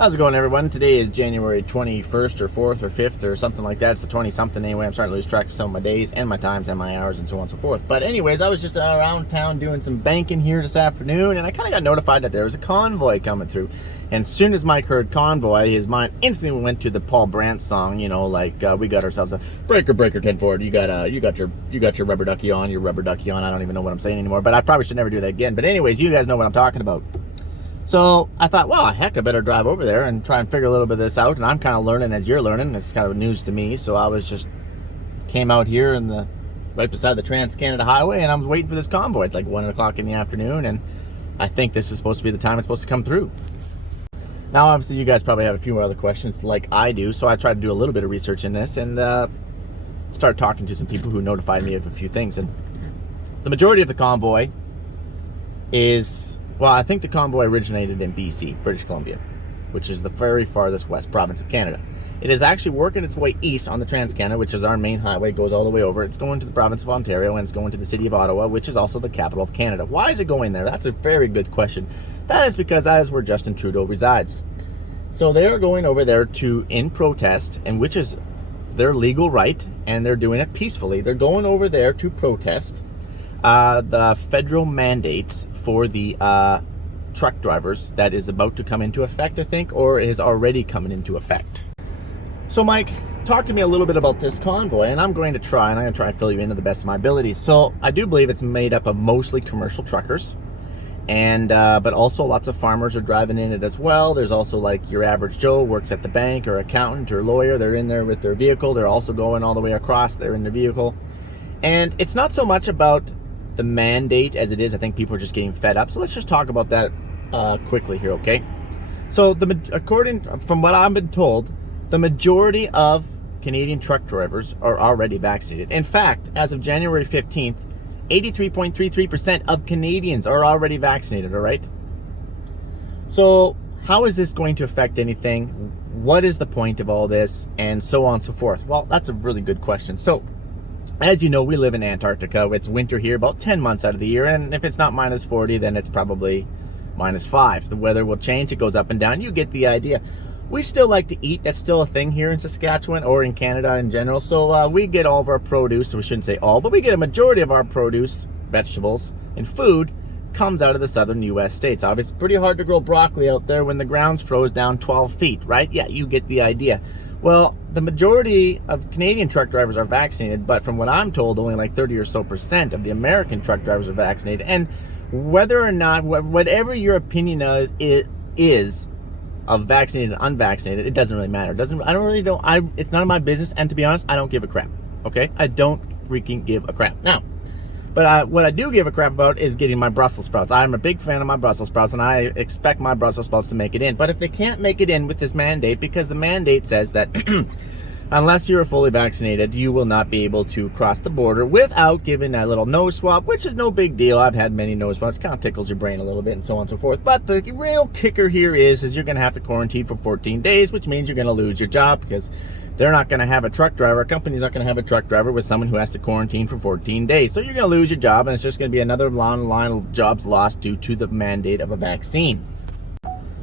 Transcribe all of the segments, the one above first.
How's it going, everyone? Today is January 21st or 4th or 5th or something like that. It's the 20-something anyway. I'm starting to lose track of some of my days and my times and my hours and so on and so forth. But anyways, I was just around town doing some banking here this afternoon, and I kind of got notified that there was a convoy coming through. And as soon as Mike heard convoy, his mind instantly went to the Paul Brandt song, you know, like we got ourselves a breaker 10 forward. You got your rubber ducky on, I don't even know what I'm saying anymore, but I probably should never do that again. But anyways, you guys know what I'm talking about. So I thought, well, heck, I better drive over there and try and figure a little bit of this out. And I'm kind of learning as you're learning. It's kind of news to me. So I came out here right beside the Trans-Canada Highway, and I was waiting for this convoy. It's like 1 o'clock in the afternoon, and I think this is supposed to be the time it's supposed to come through. Now, obviously, you guys probably have a few more other questions like I do. So I tried to do a little bit of research in this and started talking to some people who notified me of a few things. And the majority of the convoy is... Well, I think the convoy originated in BC, British Columbia, which is the very farthest west province of Canada. It is actually working its way east on the Trans-Canada, which is our main highway, goes all the way over. It's going to the province of Ontario, and it's going to the city of Ottawa, which is also the capital of Canada. Why is it going there? That's a very good question. That is because that is where Justin Trudeau resides. So they are going over there in protest, and which is their legal right, and they're doing it peacefully. They're going over there to protest the federal mandates for the truck drivers that is about to come into effect, I think, or is already coming into effect. So Mike, talk to me a little bit about this convoy, and I'm going to try and fill you in to the best of my abilities. So I do believe it's made up of mostly commercial truckers, and but also lots of farmers are driving in it as well. There's also like your average Joe works at the bank or accountant or lawyer. They're in there with their vehicle. They're also going all the way across. They're in their vehicle, and it's not so much about the mandate as it is. I think people are just getting fed up. So let's just talk about that quickly here, okay? So according from what I've been told, the majority of Canadian truck drivers are already vaccinated. In fact, as of January 15th, 83.33% of Canadians are already vaccinated, all right? So how is this going to affect anything? What is the point of all this? And so on and so forth. Well, that's a really good question. So as you know, we live in Antarctica. It's winter here about 10 months out of the year, and if it's not minus 40, then it's probably minus 5. The weather will change. It goes up and down. You get the idea. We still like to eat. That's still a thing here in Saskatchewan or in Canada in general. So we get all of our produce, so we shouldn't say all, but we get a majority of our produce, vegetables, and food comes out of the southern U.S. states. Obviously, it's pretty hard to grow broccoli out there when the ground's froze down 12 feet, right? Yeah, you get the idea. Well, the majority of Canadian truck drivers are vaccinated, but from what I'm told, only like 30 or so % of the American truck drivers are vaccinated. And whether or not, whatever your opinion is of vaccinated and unvaccinated, it doesn't really matter. It's none of my business, and to be honest, I don't give a crap, okay? I don't freaking give a crap. Now, but what I do give a crap about is getting my Brussels sprouts. I'm a big fan of my Brussels sprouts, and I expect my Brussels sprouts to make it in. But if they can't make it in with this mandate, because the mandate says that unless you're fully vaccinated, you will not be able to cross the border without giving that little nose swab, which is no big deal. I've had many nose swabs. It kind of tickles your brain a little bit and so on and so forth. But the real kicker here is you're going to have to quarantine for 14 days, which means you're going to lose your job because they're not going to have a truck driver. A company's not going to have a truck driver with someone who has to quarantine for 14 days. So you're going to lose your job, and it's just going to be another long line of jobs lost due to the mandate of a vaccine.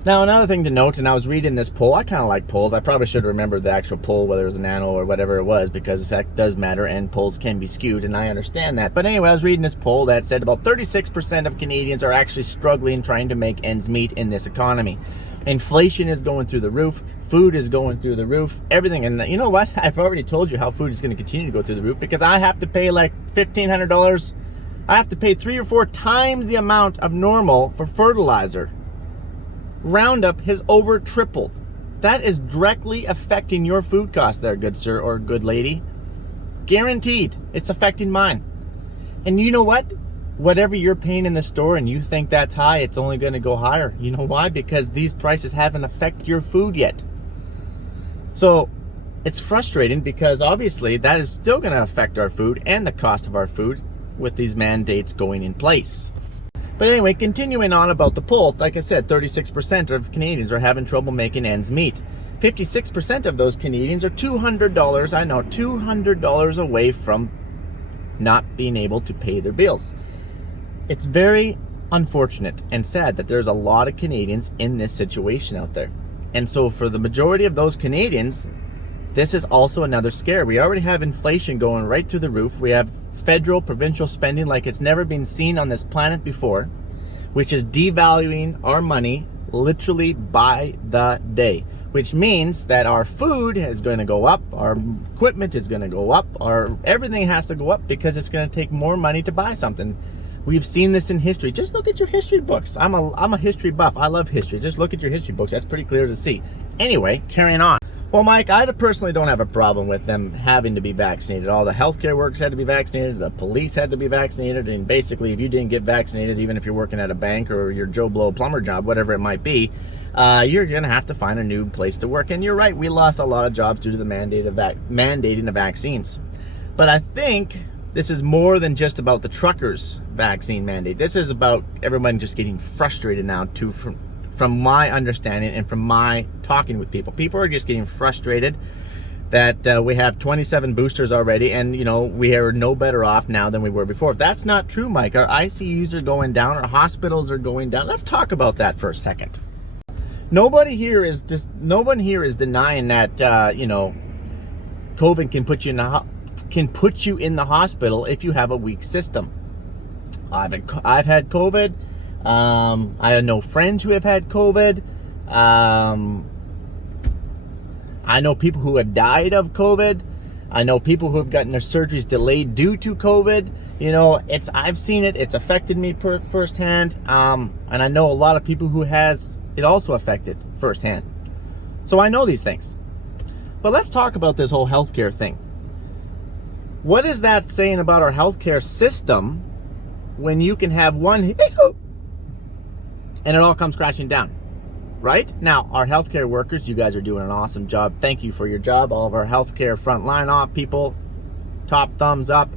Now, another thing to note, and I was reading this poll. I kind of like polls. I probably should remember the actual poll, whether it was a nano or whatever it was, because that does matter, and polls can be skewed, and I understand that. But anyway, I was reading this poll that said about 36% of Canadians are actually struggling trying to make ends meet in this economy. Inflation is going through the roof. Food is going through the roof. Everything. And you know what? I've already told you how food is going to continue to go through the roof because I have to pay like $1,500. I have to pay 3 or 4 times the amount of normal for fertilizer. Roundup has over tripled. That is directly affecting your food cost there, good sir or good lady. Guaranteed. It's affecting mine. And you know what? Whatever you're paying in the store and you think that's high, it's only going to go higher. You know why? Because these prices haven't affected your food yet. So it's frustrating because obviously that is still going to affect our food and the cost of our food with these mandates going in place. But anyway, continuing on about the poll, like I said, 36% of Canadians are having trouble making ends meet. 56% of those Canadians are $200, I know, $200 away from not being able to pay their bills. It's very unfortunate and sad that there's a lot of Canadians in this situation out there. And so for the majority of those Canadians, this is also another scare. We already have inflation going right through the roof. We have federal, provincial spending like it's never been seen on this planet before, which is devaluing our money literally by the day, which means that our food is going to go up, our equipment is going to go up, everything has to go up because it's going to take more money to buy something. We've seen this in history. Just look at your history books. I'm a history buff. I love history. Just look at your history books. That's pretty clear to see. Anyway, carrying on. Well, Mike, I personally don't have a problem with them having to be vaccinated. All the healthcare workers had to be vaccinated. The police had to be vaccinated. And basically, if you didn't get vaccinated, even if you're working at a bank or your Joe Blow plumber job, whatever it might be, you're going to have to find a new place to work. And you're right, we lost a lot of jobs due to the mandating the vaccines. But I think this is more than just about the truckers' vaccine mandate. This is about everyone just getting frustrated now, too, from my understanding and from my talking with people. People are just getting frustrated that we have 27 boosters already, and we are no better off now than we were before. That's not true, Mike. Our ICUs are going down, our hospitals are going down. Let's talk about that for a second. No one here is denying that COVID can put you in the hospital if you have a weak system. I've had COVID. I know friends who have had COVID. I know people who have died of COVID. I know people who have gotten their surgeries delayed due to COVID. I've seen it. It's affected me firsthand. And I know a lot of people who has it also affected firsthand. So I know these things. But let's talk about this whole healthcare thing. What is that saying about our healthcare system when you can have one and it all comes crashing down, right? Now, our healthcare workers, you guys are doing an awesome job. Thank you for your job. All of our healthcare frontline op people, top thumbs up.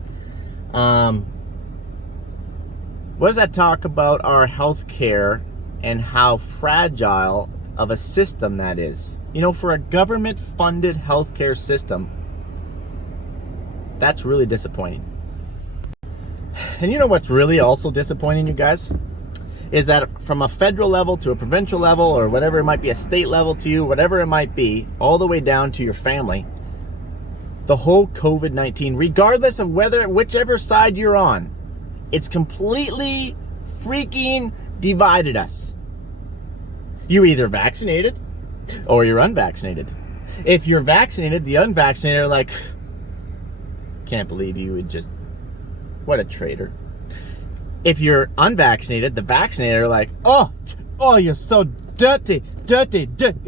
What does that talk about our healthcare and how fragile of a system that is? For a government-funded healthcare system, that's really disappointing. And what's really also disappointing, you guys? Is that from a federal level to a provincial level, or whatever it might be, a state level to you, whatever it might be, all the way down to your family, the whole COVID-19, regardless of whichever side you're on, it's completely freaking divided us. You're either vaccinated or you're unvaccinated. If you're vaccinated, the unvaccinated are like, can't believe you would just, what a traitor. If you're unvaccinated, the vaccinated are like, oh, you're so dirty,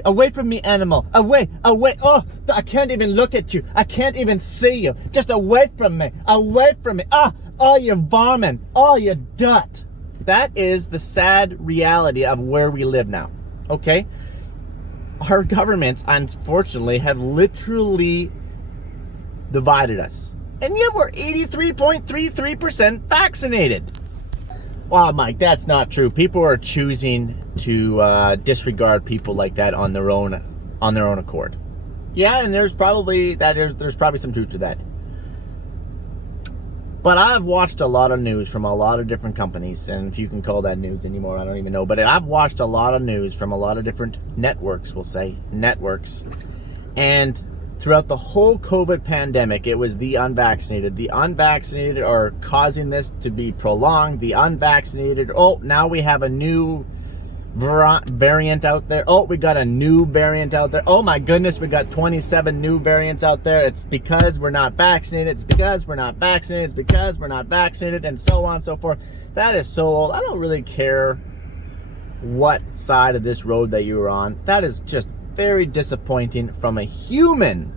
away from me, animal, away, oh, I can't even look at you, I can't even see you, just away from me, oh, you're vermin, oh, you're dirt. That is the sad reality of where we live now, okay? Our governments, unfortunately, have literally divided us. And yet we're 83.33% vaccinated. Wow, Mike, that's not true. People are choosing to disregard people like that on their own accord. Yeah, and there's probably some truth to that. But I've watched a lot of news from a lot of different companies, and if you can call that news anymore, I don't even know. But I've watched a lot of news from a lot of different networks, and throughout the whole COVID pandemic, it was the unvaccinated. The unvaccinated are causing this to be prolonged. The unvaccinated, now we have a new variant out there. We got a new variant out there. Oh my goodness, we got 27 new variants out there. It's because we're not vaccinated. It's because we're not vaccinated. It's because we're not vaccinated, and so on and so forth. That is so old. I don't really care what side of this road that you were on. That is just very disappointing from a human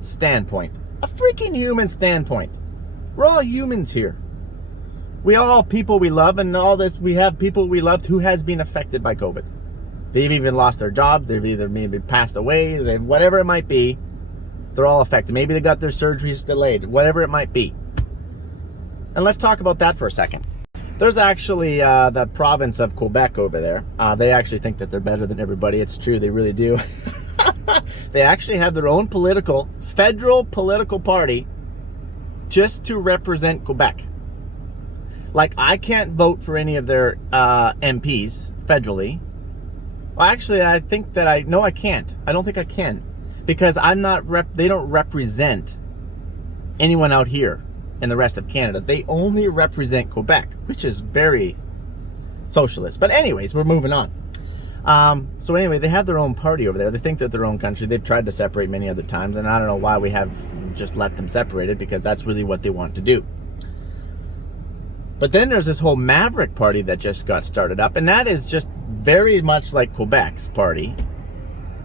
standpoint. A freaking human standpoint. We're all humans here. We all people we love, and all this, we have people we loved who has been affected by COVID. They've even lost their jobs, they've either maybe passed away, whatever it might be, they're all affected. Maybe they got their surgeries delayed, whatever it might be. And let's talk about that for a second. There's actually the province of Quebec over there. They actually think that they're better than everybody. It's true, they really do. They actually have their own federal political party just to represent Quebec. Like, I can't vote for any of their MPs federally. Well, actually, I think that I can't. I don't think I can, because I'm not they don't represent anyone out here in the rest of Canada. They only represent Quebec, which is very socialist. But anyways, we're moving on. So anyway, they have their own party over there. They think they're their own country. They've tried to separate many other times, and I don't know why we have just let them separate it, because that's really what they want to do. But then there's this whole Maverick party that just got started up, and that is just very much like Quebec's party,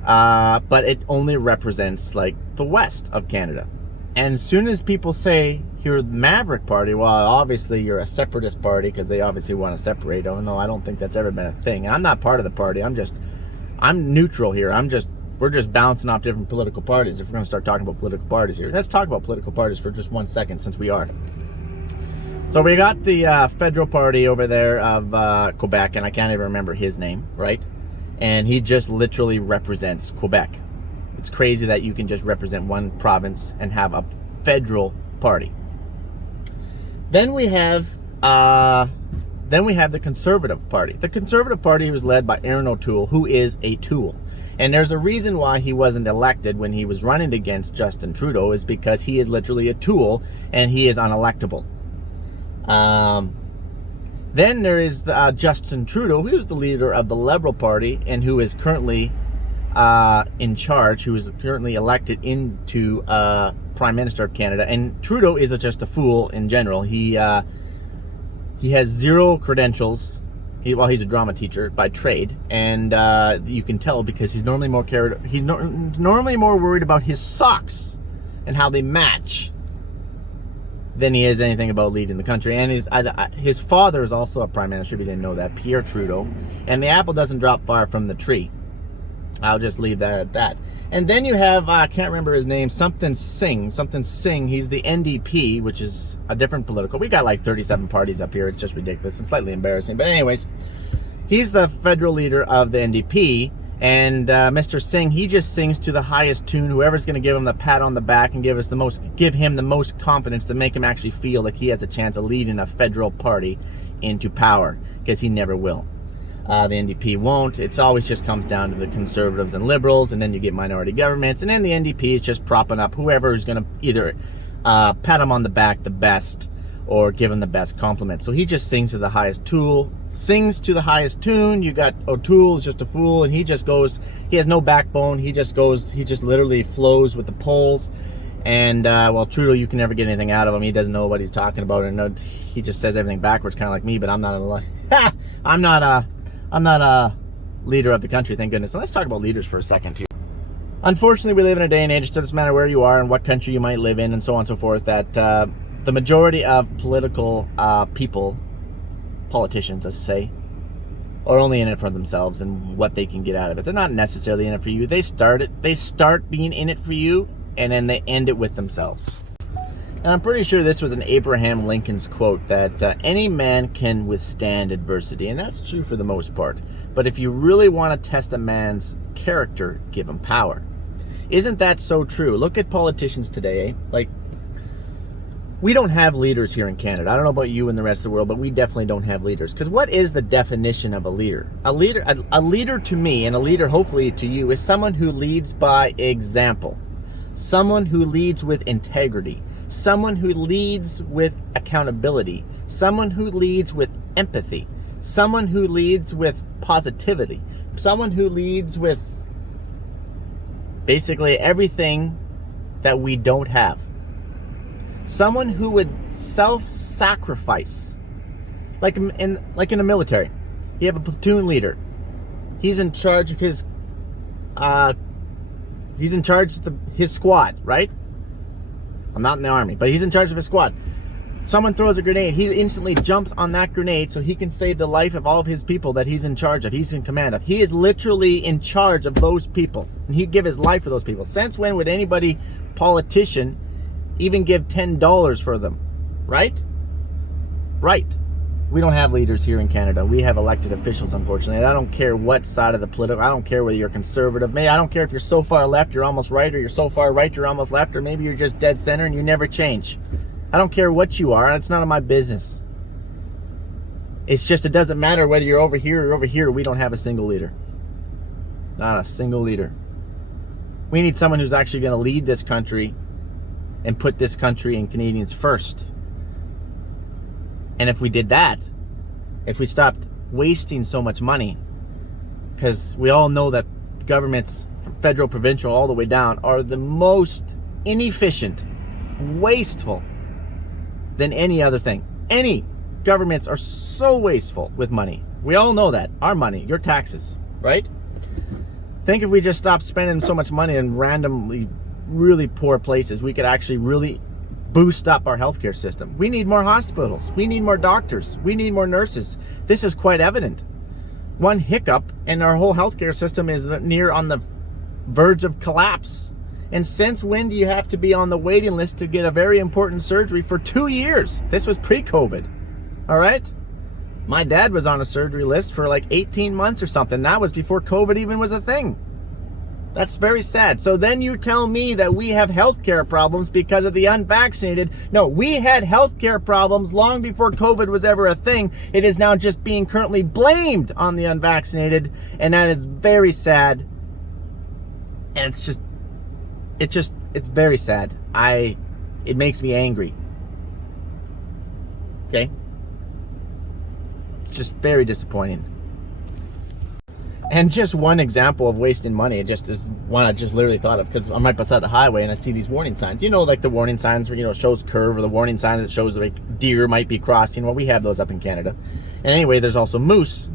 but it only represents like the west of Canada. And as soon as people say you're the Maverick party, well, obviously you're a separatist party, because they obviously want to separate. Oh no, I don't think that's ever been a thing. And I'm not part of the party. I'm neutral here. We're just bouncing off different political parties. If we're going to start talking about political parties here, let's talk about political parties for just 1 second, since we are. So we got the federal party over there of Quebec, and I can't even remember his name, right? And he just literally represents Quebec. It's crazy that you can just represent one province and have a federal party. Then we have the Conservative Party. The Conservative Party was led by Aaron O'Toole, who is a tool. And there's a reason why he wasn't elected when he was running against Justin Trudeau, is because he is literally a tool and he is unelectable. Then there is Justin Trudeau, who is the leader of the Liberal Party and who is currently in charge, who is currently elected into Prime Minister of Canada. And Trudeau is just a fool in general. He has zero credentials. He's a drama teacher by trade, and you can tell because he's normally normally more worried about his socks and how they match than he is anything about leading the country. And his father is also a prime minister, if you didn't know that, Pierre Trudeau. And the apple doesn't drop far from the tree. I'll just leave that at that. And then you have, I can't remember his name, something Singh. He's the NDP, which is a different political. We got like 37 parties up here. It's just ridiculous and slightly embarrassing. But anyways, he's the federal leader of the NDP. And Mr. Singh, he just sings to the highest tune. Whoever's going to give him the pat on the back and give him the most confidence to make him actually feel like he has a chance of leading a federal party into power, because he never will. The NDP won't. It's always just comes down to the Conservatives and Liberals, and then you get minority governments, and then the NDP is just propping up whoever is going to either pat him on the back the best or give him the best compliment. So he just sings to the highest tune. You got O'Toole's just a fool, and he just goes, he has no backbone. He just literally flows with the polls. And well, Trudeau, you can never get anything out of him. He doesn't know what he's talking about, and he just says everything backwards, kind of like me. But I'm not a leader of the country, thank goodness. So let's talk about leaders for a second here. Unfortunately, we live in a day and age, it doesn't matter where you are and what country you might live in and so on and so forth, that the majority of political politicians, let's say, are only in it for themselves and what they can get out of it. They're not necessarily in it for you. They start being in it for you, and then they end it with themselves. And I'm pretty sure this was an Abraham Lincoln's quote, that any man can withstand adversity. And that's true for the most part. But if you really want to test a man's character, give him power. Isn't that so true? Look at politicians today, eh? Like, we don't have leaders here in Canada. I don't know about you and the rest of the world, but we definitely don't have leaders. Because what is the definition of a leader? A leader to me, and a leader hopefully to you, is someone who leads by example. Someone who leads with integrity. Someone who leads with accountability. Someone who leads with empathy. Someone who leads with positivity. Someone who leads with basically everything that we don't have. Someone who would self-sacrifice, like in the military. You have a platoon leader. He's in charge of his squad, right? I'm not in the army, but he's in charge of his squad. Someone throws a grenade, he instantly jumps on that grenade so he can save the life of all of his people that he's in charge of, he's in command of. He is literally in charge of those people, and he'd give his life for those people. Since when would anybody, politician, even give $10 for them? Right? Right. We don't have leaders here in Canada. We have elected officials, unfortunately. And I don't care what side of the political, I don't care whether you're conservative. Maybe I don't care if you're so far left, you're almost right, or you're so far right, you're almost left, or maybe you're just dead center and you never change. I don't care what you are. It's none of my business. It's just, it doesn't matter whether you're over here or over here. We don't have a single leader. Not a single leader. We need someone who's actually going to lead this country and put this country and Canadians first. And if we did that, if we stopped wasting so much money, because we all know that governments, from federal, provincial, all the way down, are the most inefficient, wasteful than any other thing. Any governments are so wasteful with money. We all know that. Our money, your taxes, right? Think if we just stopped spending so much money in randomly really poor places, we could actually really boost up our healthcare system. We need more hospitals. We need more doctors. We need more nurses. This is quite evident. One hiccup and our whole healthcare system is near on the verge of collapse. And since when do you have to be on the waiting list to get a very important surgery for 2 years? This was pre-COVID. All right? My dad was on a surgery list for like 18 months or something. That was before COVID even was a thing. That's very sad. So then you tell me that we have healthcare problems because of the unvaccinated. No, we had healthcare problems long before COVID was ever a thing. It is now just being currently blamed on the unvaccinated, and that is very sad. And it's very sad. It makes me angry. Okay? Just very disappointing. And just one example of wasting money, it just is one I just literally thought of, because I'm right beside the highway and I see these warning signs. You know, like the warning signs where, you know, shows curve, or the warning sign that shows like deer might be crossing. Well, we have those up in Canada. And anyway, there's also moose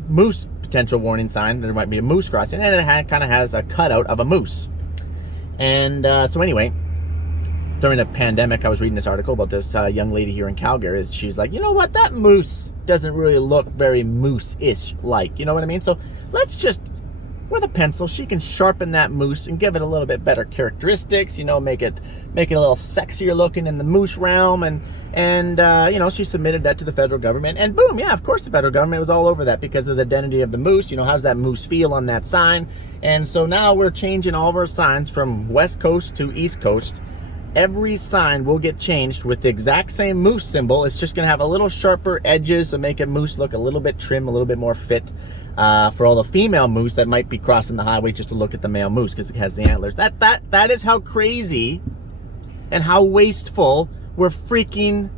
potential warning sign. There might be a moose crossing, and it kind of has a cutout of a moose. And so anyway, during the pandemic, I was reading this article about this young lady here in Calgary. She's like, you know what, that moose doesn't really look very moose-ish like, you know what I mean? So let's just, with a pencil, she can sharpen that moose and give it a little bit better characteristics, you know, make it a little sexier looking in the moose realm. And you know, she submitted that to the federal government, and boom, yeah, of course the federal government was all over that because of the identity of the moose. You know, how's that moose feel on that sign? And so now we're changing all of our signs from West Coast to East Coast. Every sign will get changed with the exact same moose symbol. It's just going to have a little sharper edges to make a moose look a little bit trim, a little bit more fit for all the female moose that might be crossing the highway just to look at the male moose because it has the antlers. That is how crazy and how wasteful we're freaking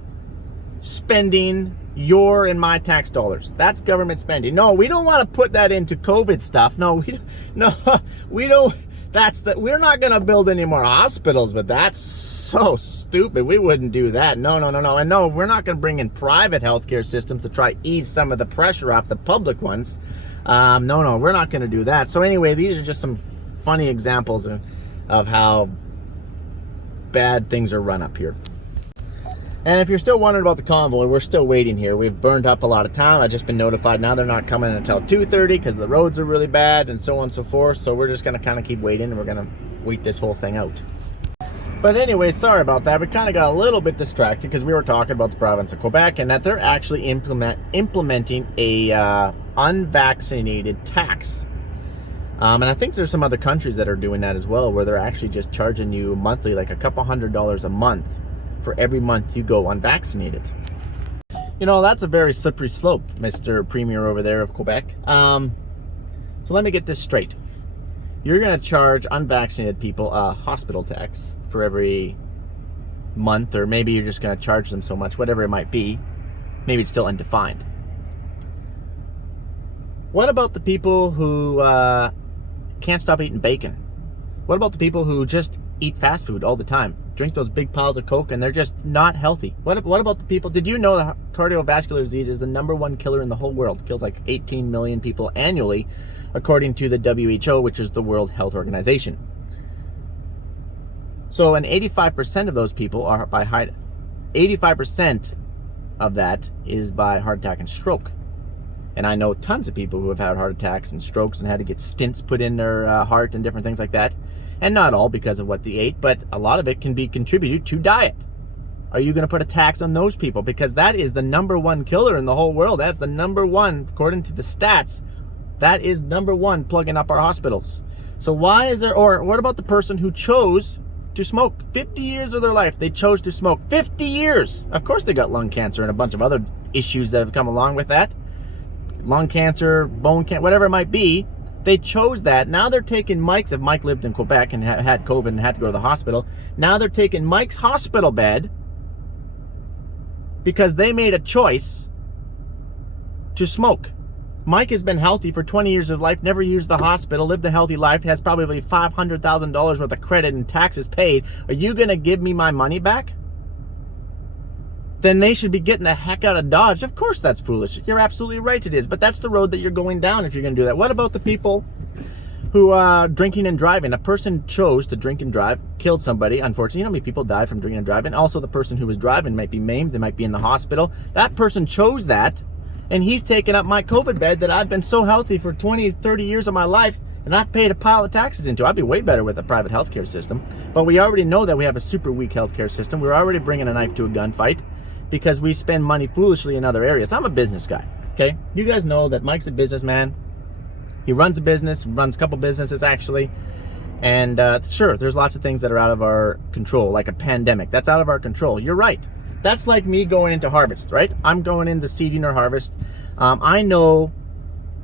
spending your and my tax dollars. That's government spending. No, we don't want to put that into COVID stuff. No, we don't. We're not going to build any more hospitals, but that's so stupid. We wouldn't do that. No. And no, we're not going to bring in private healthcare systems to try ease some of the pressure off the public ones. No, we're not going to do that. So anyway, these are just some funny examples of how bad things are run up here. And if you're still wondering about the convoy, we're still waiting here. We've burned up a lot of time. I've just been notified now they're not coming until 2:30 because the roads are really bad and so on and so forth. So we're just going to kind of keep waiting, and we're going to wait this whole thing out. But anyway, sorry about that. We kind of got a little bit distracted because we were talking about the province of Quebec and that they're actually implementing a unvaccinated tax. And I think there's some other countries that are doing that as well, where they're actually just charging you monthly, like a couple $100s a month for every month you go unvaccinated. You know, that's a very slippery slope, Mr. Premier over there of Quebec. So let me get this straight. You're going to charge unvaccinated people a hospital tax for every month, or maybe you're just going to charge them so much, whatever it might be. Maybe it's still undefined. What about the people who can't stop eating bacon? What about the people who just eat fast food all the time, drink those big piles of Coke, and they're just not healthy? What about the people? Did you know that cardiovascular disease is the #1 killer in the whole world? It kills like 18 million people annually, according to the WHO, which is the World Health Organization. So, and 85% of those people are by 85% of that is by heart attack and stroke. And I know tons of people who have had heart attacks and strokes and had to get stents put in their heart and different things like that. And not all because of what they ate, but a lot of it can be contributed to diet. Are you going to put a tax on those people? Because that is the #1 killer in the whole world. That's the #1, according to the stats. That is #1 plugging up our hospitals. So why is there, or what about the person who chose to smoke? 50 years of their life, they chose to smoke. 50 years! Of course they got lung cancer and a bunch of other issues that have come along with that. Lung cancer, bone cancer, whatever it might be. They chose that. Now they're taking Mike's, if Mike lived in Quebec and had COVID and had to go to the hospital, now they're taking Mike's hospital bed because they made a choice to smoke. Mike has been healthy for 20 years of life, never used the hospital, lived a healthy life, has probably $500,000 worth of credit and taxes paid. Are you going to give me my money back? Then they should be getting the heck out of Dodge. Of course that's foolish. You're absolutely right, it is. But that's the road that you're going down if you're going to do that. What about the people who are drinking and driving? A person chose to drink and drive, killed somebody. Unfortunately, you know how many people die from drinking and driving? Also, the person who was driving might be maimed. They might be in the hospital. That person chose that. And he's taken up my COVID bed that I've been so healthy for 20, 30 years of my life, and I've paid a pile of taxes into. I'd be way better with a private healthcare system. But we already know that we have a super weak healthcare system. We're already bringing a knife to a gunfight because we spend money foolishly in other areas. I'm a business guy, okay? You guys know that Mike's a businessman. He runs a business, runs a couple businesses actually. And sure, there's lots of things that are out of our control, like a pandemic. That's out of our control. You're right. That's like me going into harvest, right? I'm going into seeding or harvest. I know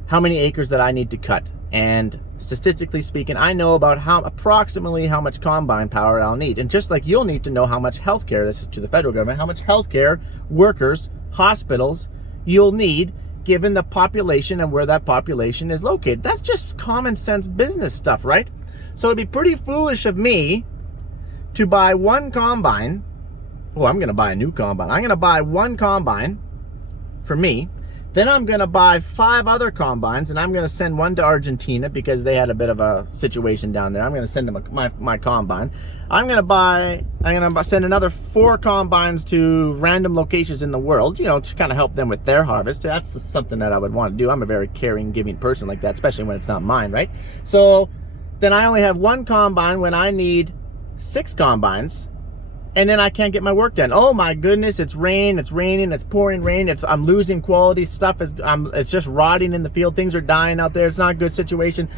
how many acres that I need to cut. And statistically speaking, I know about approximately how much combine power I'll need. And just like you'll need to know how much healthcare, this is to the federal government, how much healthcare workers, hospitals you'll need given the population and where that population is located. That's just common sense business stuff, right? So it'd be pretty foolish of me to buy one combine. Oh, I'm going to buy a new combine. I'm going to buy one combine for me. Then I'm going to buy 5 other combines, and I'm going to send one to Argentina because they had a bit of a situation down there. I'm going to send them my combine. I'm going to send another 4 combines to random locations in the world, you know, to kind of help them with their harvest. That's something that I would want to do. I'm a very caring, giving person like that, especially when it's not mine, right? So then I only have 1 combine when I need 6 combines. And then I can't get my work done. Oh my goodness, it's raining, it's pouring rain, I'm losing quality, stuff it's just rotting in the field, things are dying out there, it's not a good situation.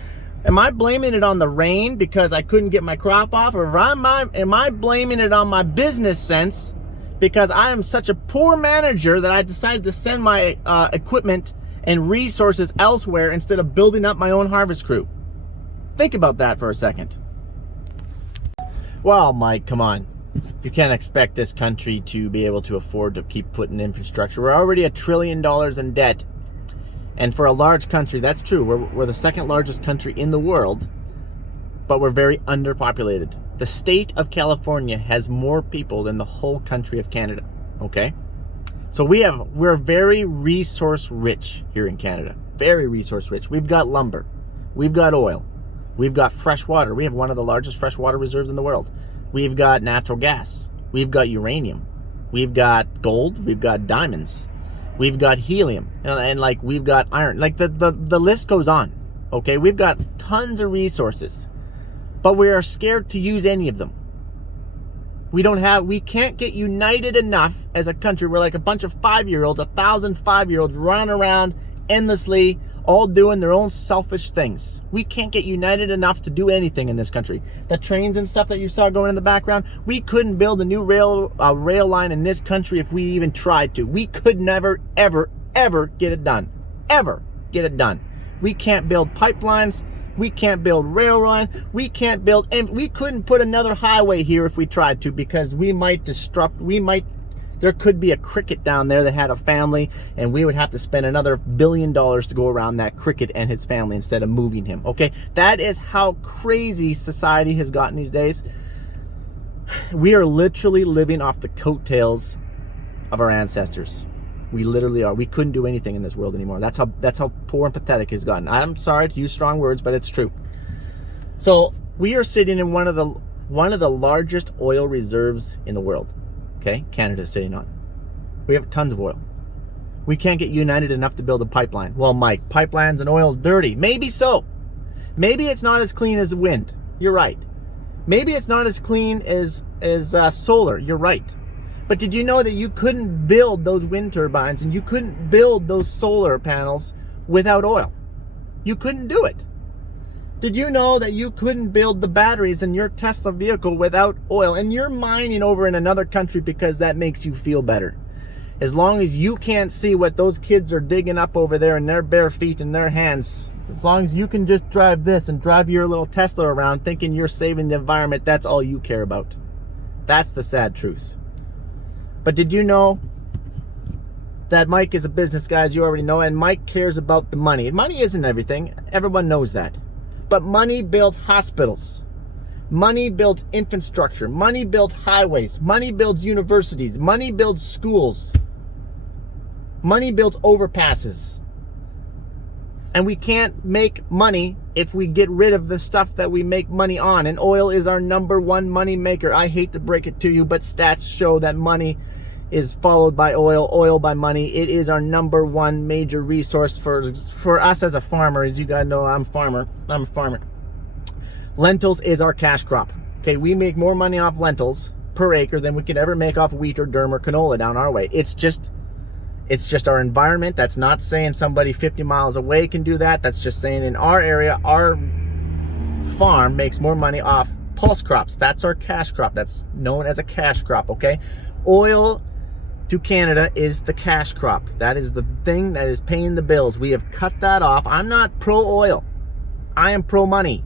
Am I blaming it on the rain because I couldn't get my crop off? Or am I blaming it on my business sense because I am such a poor manager that I decided to send my equipment and resources elsewhere instead of building up my own harvest crew? Think about that for a second. Well, Mike, come on. You can't expect this country to be able to afford to keep putting infrastructure. We're already $1 trillion in debt. And for a large country, that's true. We're the second largest country in the world, but we're very underpopulated. The state of California has more people than the whole country of Canada, okay? So we're very resource rich here in Canada. Very resource rich. We've got lumber. We've got oil. We've got fresh water. We have one of the largest freshwater reserves in the world. We've got natural gas. We've got uranium. We've got gold. We've got diamonds. We've got helium. And like we've got iron. Like the list goes on. Okay, we've got tons of resources. But we are scared to use any of them. We can't get united enough as a country. We're like a bunch of 5-year-olds, 1,000 5-year-olds running around endlessly, all doing their own selfish things. We can't get united enough to do anything in this country. The trains and stuff that you saw going in the background, we couldn't build a new rail line in this country if we even tried to. We could never, ever, ever get it done. Ever get it done. We can't build pipelines. We can't build railroad. We couldn't put another highway here if we tried to because there could be a cricket down there that had a family and we would have to spend another $1 billion to go around that cricket and his family instead of moving him, okay? That is how crazy society has gotten these days. We are literally living off the coattails of our ancestors. We literally are. We couldn't do anything in this world anymore. That's how poor and pathetic it's gotten. I'm sorry to use strong words, but it's true. So we are sitting in one of the largest oil reserves in the world. Okay, Canada's sitting on. We have tons of oil. We can't get united enough to build a pipeline. Well, Mike, pipelines and oil's dirty. Maybe so. Maybe it's not as clean as wind. You're right. Maybe it's not as clean as solar. You're right. But did you know that you couldn't build those wind turbines and you couldn't build those solar panels without oil? You couldn't do it. Did you know that you couldn't build the batteries in your Tesla vehicle without oil? And you're mining over in another country because that makes you feel better. As long as you can't see what those kids are digging up over there in their bare feet and their hands, as long as you can just drive this and drive your little Tesla around thinking you're saving the environment, that's all you care about. That's the sad truth. But did you know that Mike is a business guy, as you already know, and Mike cares about the money. Money isn't everything. Everyone knows that. But money builds hospitals. Money builds infrastructure. Money builds highways. Money builds universities. Money builds schools. Money builds overpasses. And we can't make money if we get rid of the stuff that we make money on. And oil is our number one money maker. I hate to break it to you, but stats show that money is followed by oil, oil by money. It is our number one major resource for us as a farmer. As you guys know, I'm a farmer. Lentils is our cash crop. Okay, we make more money off lentils per acre than we could ever make off wheat or durum or canola down our way. It's just our environment. That's not saying somebody 50 miles away can do that. That's just saying in our area, our farm makes more money off pulse crops. That's our cash crop. That's known as a cash crop, okay? Oil to Canada is the cash crop. That is the thing that is paying the bills. We have cut that off. I'm not pro oil. I am pro money.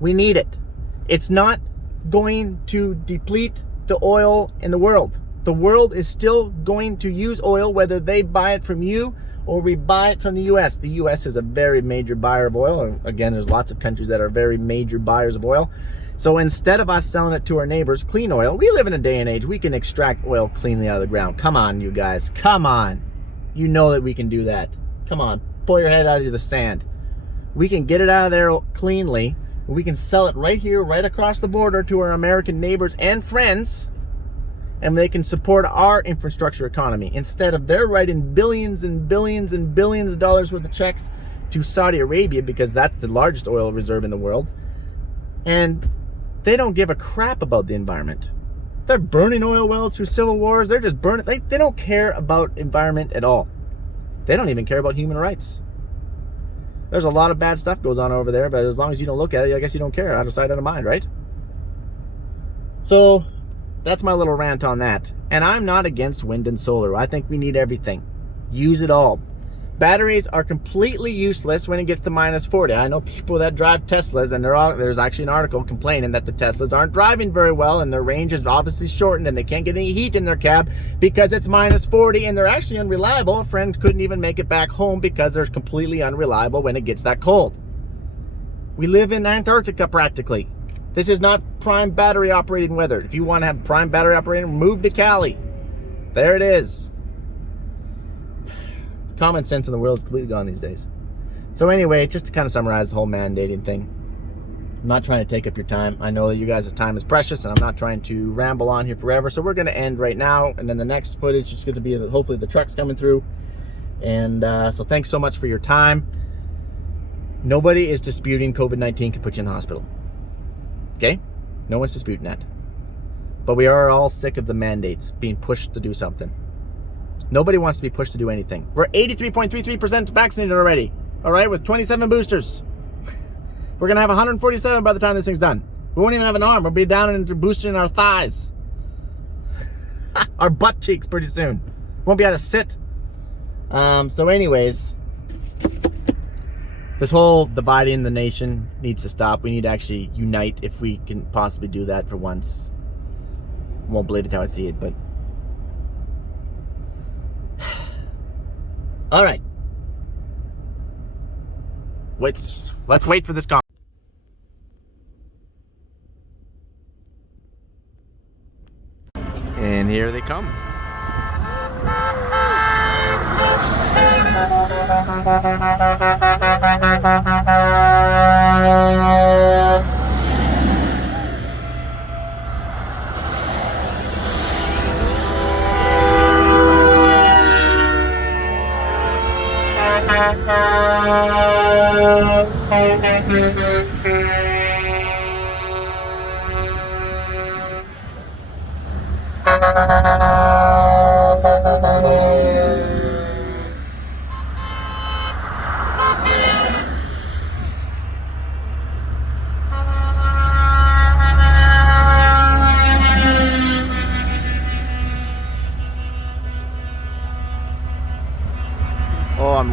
We need it. It's not going to deplete the oil in the world. The world is still going to use oil, whether they buy it from you or we buy it from the US. The US is a very major buyer of oil. Again, there's lots of countries that are very major buyers of oil. So instead of us selling it to our neighbors, clean oil, we live in a day and age we can extract oil cleanly out of the ground. Come on, you guys. Come on. You know that we can do that. Come on. Pull your head out of the sand. We can get it out of there cleanly. We can sell it right here, right across the border to our American neighbors and friends, and they can support our infrastructure economy instead of they're writing billions and billions and billions of dollars worth of checks to Saudi Arabia, because that's the largest oil reserve in the world, and they don't give a crap about the environment. They're burning oil wells through civil wars. They're just burning. They don't care about environment at all. They don't even care about human rights. There's a lot of bad stuff goes on over there, but as long as you don't look at it, I guess you don't care. Out of sight, out of mind, right? So that's my little rant on that. And I'm not against wind and solar. I think we need everything. Use it all. Batteries are completely useless when it gets to minus 40. I know people that drive Teslas, and there's actually an article complaining that the Teslas aren't driving very well, and their range is obviously shortened, and they can't get any heat in their cab because it's minus 40, and they're actually unreliable. A friend couldn't even make it back home because they're completely unreliable when it gets that cold. We live in Antarctica practically. This is not prime battery operating weather. If you want to have prime battery operating, move to Cali. There it is. Common sense in the world is completely gone these days. So anyway, just to kind of summarize the whole mandating thing, I'm not trying to take up your time. I know that you guys' time is precious, and I'm not trying to ramble on here forever. So we're going to end right now, and then the next footage is going to be hopefully the trucks coming through. And so thanks so much for your time. Nobody is disputing COVID-19 can put you in the hospital. Okay? No one's disputing that. But we are all sick of the mandates being pushed to do something. Nobody wants to be pushed to do anything. We're 83.33% vaccinated already. All right, with 27 boosters. We're going to have 147 by the time this thing's done. We won't even have an arm. We'll be down and boosting our thighs. Our butt cheeks pretty soon. Won't be able to sit. So anyways, this whole dividing the nation needs to stop. We need to actually unite if we can possibly do that for once. Won't believe it how I see it, but all right. Let's wait for this comment. And here they come.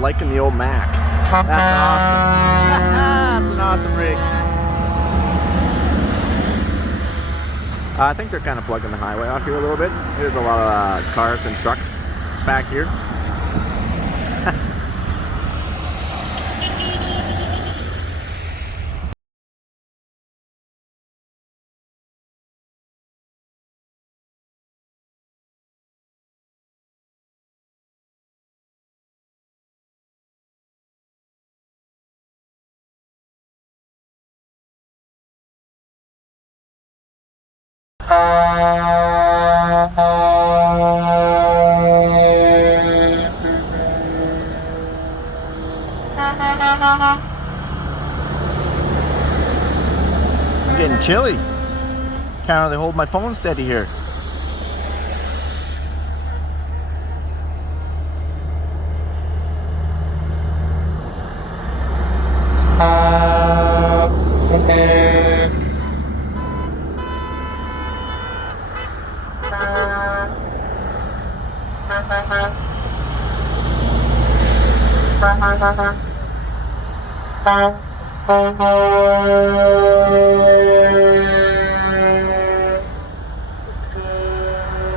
liking the old Mac. That's awesome. That's an awesome rig. I think they're kind of plugging the highway off here a little bit. There's a lot of cars and trucks back here. I'm getting chilly. Can't really hold my phone steady here.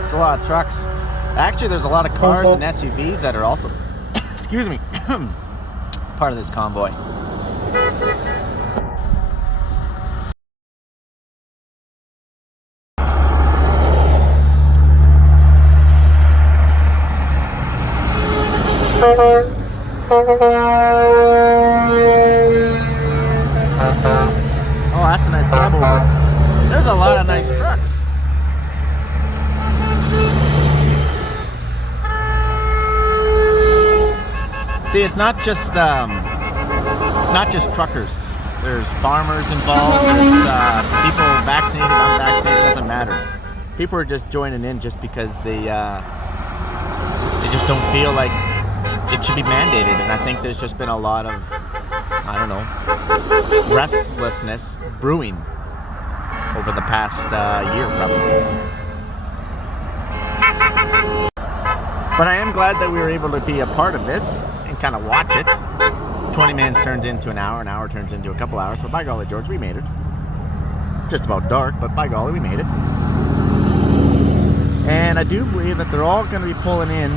It's a lot of trucks. Actually, there's a lot of cars and SUVs that are also, excuse me, part of this convoy. Oh, that's a nice cab over. There's a lot of nice trucks. See, it's not just truckers. There's farmers involved. There's people vaccinated, unvaccinated. It doesn't matter. People are just joining in just because they just don't feel like it should be mandated. And I think there's just been a lot of, I don't know, restlessness brewing over the past year, probably. But I am glad that we were able to be a part of this and kind of watch it. 20 minutes turns into an hour turns into a couple hours, but by golly, George, we made it. Just about dark, but by golly, we made it. And I do believe that they're all going to be pulling in,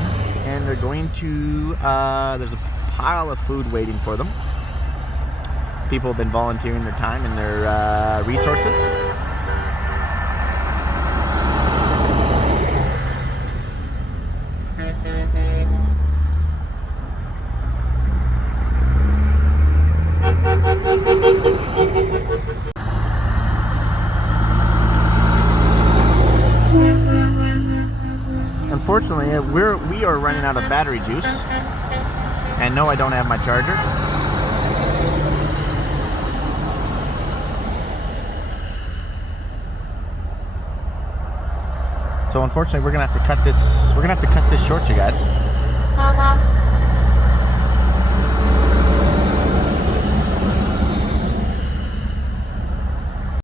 and they're going to, there's a pile of food waiting for them. People have been volunteering their time and their resources. Unfortunately, we are running out of battery juice, and no, I don't have my charger. So unfortunately, we're gonna have to cut this. We're gonna have to cut this short, you guys.